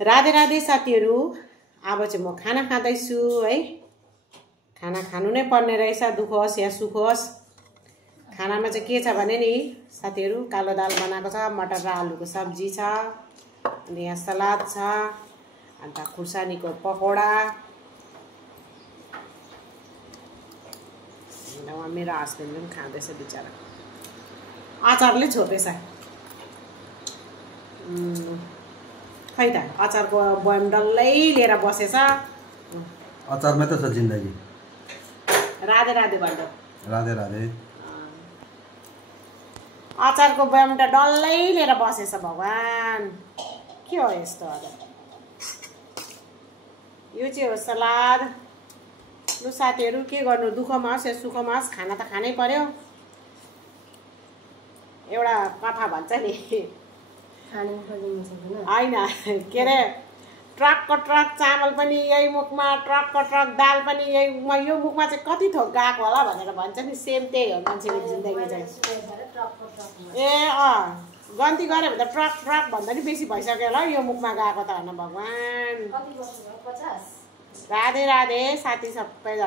राधे राधे साथीहरू। अब चाहिँ म खाना खाँदैछु है। खाना खानु नै पर्ने रहेछ, दुःख होस् या सुख होस्। खानामा चाहिँ के छ भने नि साथीहरू, कालो दाल बनाएको छ, मटर र आलुको सब्जी छ, अनि यहाँ सलाद छ, अन्त खुर्सानीको पकौडा। मेरो हस्बेन्डले पनि खाँदैछ बिचरा, अचारले छोपेछ। खै त अचारको बयम डल्लै लिएर बसेछ। अचारमै त छ जिन्दगी। राधे राधे भन्नु। राधे राधे। अचारको बयम त डल्लै लिएर बसेछ। भगवान के हो यस्तो? अब यो चाहिँ हो सलाद। लु साथीहरू, के गर्नु, दुःखमा होस् या सुखमा होस् खाना त खानै पर्यो। एउटा कथा भन्छ नि, होइन के अरे, ट्रकको ट्रक चामल पनि यही मुखमा, ट्रकको ट्रक दाल पनि यही, यो मुखमा चाहिँ कति थोक गएको होला भनेर भन्छ नि। सेम त्यही हो मान्छेको जिन्दगी चाहिँ। ए गन्ती गऱ्यो भने त ट्रक ट्रक भन्दा नि बेसी भइसक्यो होला यो मुखमा गएको त होइन। भगवान राधे राधे साथी सबैजना।